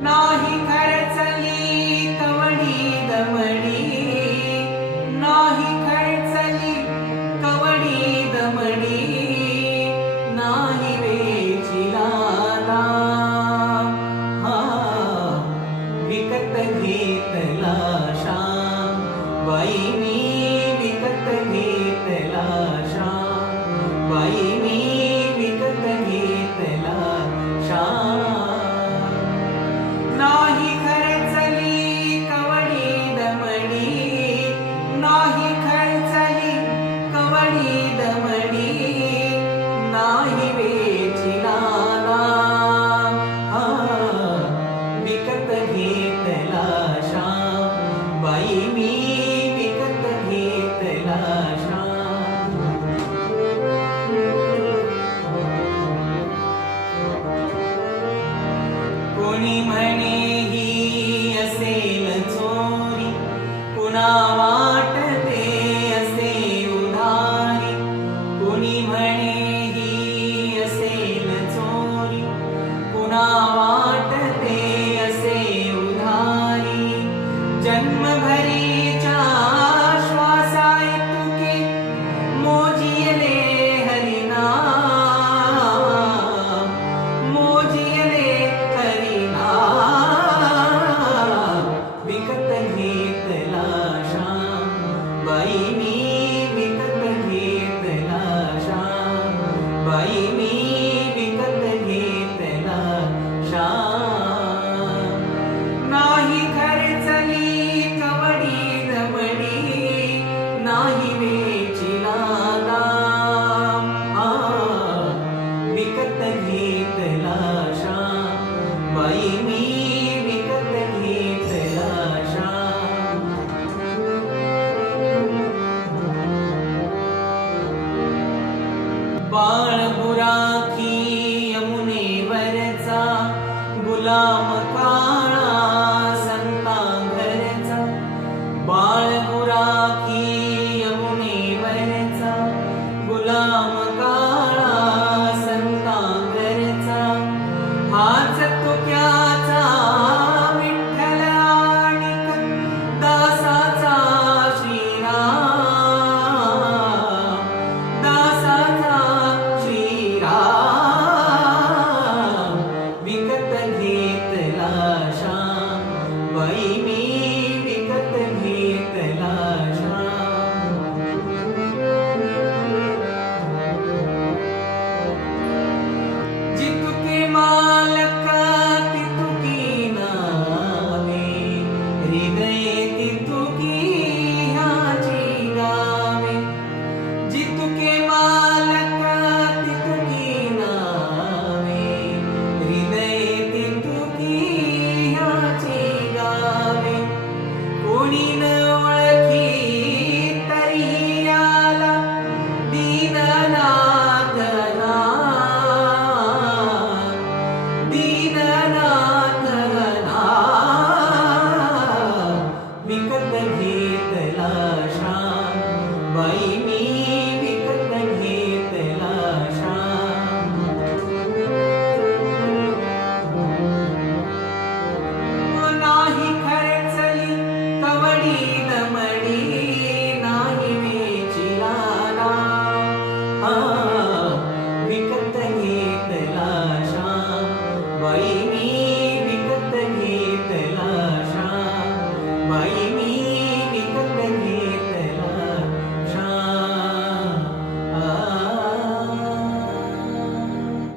नाही घर चली कवडी दमडी. नाही घर चली कवडी दमडी. नाही वेचिला हा विकत घेतला श्याम बाई कोणी म्हणे ही असेल चोरी? कुणावा 이 गुलाम का morning.